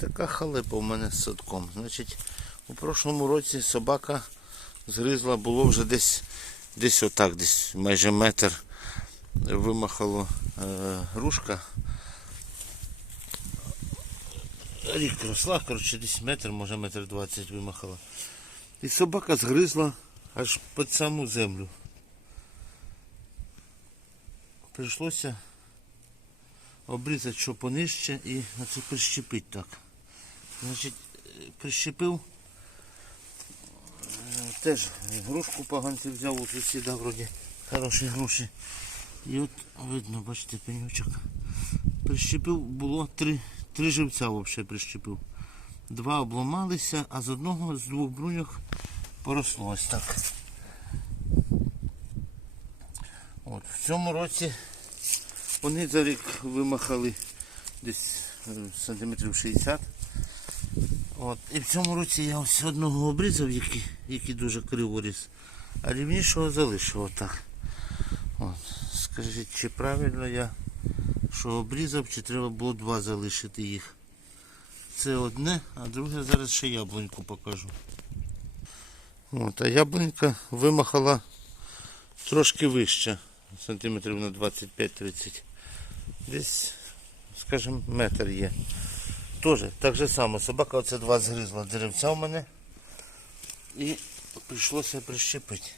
Така халепа у мене з садком. Значить, у прошлому році собака згризла, було вже десь, десь отак, десь майже метр вимахало е, грушка. Рік росла, коротше, десь метр, може метр двадцять вимахала. І собака згризла аж під саму землю. Прийшлося обрізати що понижче і на це прищепити так. Значить, прищепив. е, Теж грушку поганці взяв у сусіда вроді хороші груші. І от видно, бачите, пенючок. Прищепив, було три, три живця взагалі прищепив. Два обламалися, а з одного з двох бруньок поросло ось так. От, в цьому році вони за рік вимахали десь е, сантиметрів 60. От. І в цьому році я ось одного обрізав, який, який дуже криво ріс, а рівнішого залишив отак. От. Скажіть, чи правильно я що обрізав, чи треба було два залишити їх. Це одне, а друге зараз ще яблуньку покажу. От, а яблунька вимахала трошки вище, сантиметрів на 25-30. Десь, скажімо, метр є. Тоже так же само. Собака оце два згризла деревця у мене. І прийшлося прищепити.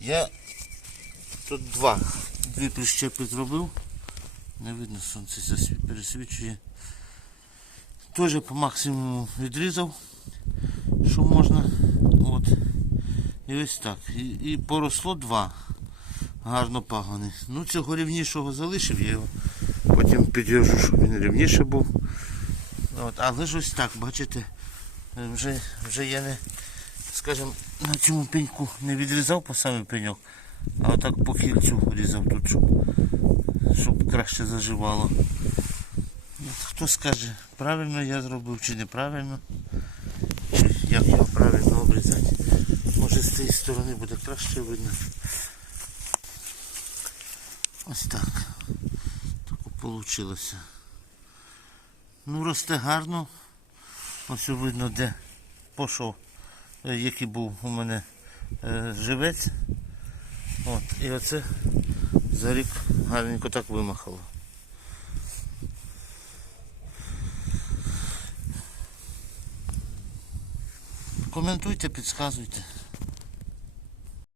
Я тут два. Дві прищепи зробив. Не видно, сонце пересвічує. Теж по максимуму відрізав, що можна. От. І ось так. І, і поросло два. Гарно пагони. Ну цього рівнішого залишив, я його потім підв'яжу, щоб він рівніше був. От, але ж ось так, бачите, вже, вже я не, скажімо, на цьому пеньку не відрізав по самий пеньок, а отак по кільцю різав тут, щоб, щоб краще заживало. От Хто скаже, правильно я зробив чи неправильно, чи як його правильно обрізати. Може з цієї сторони буде краще видно. Ось так. Так вийшло. Ну, росте гарно. Ось видно, де пішов, е, який був у мене е, живець. От, і оце за рік гарненько так вимахало. Коментуйте, підказуйте.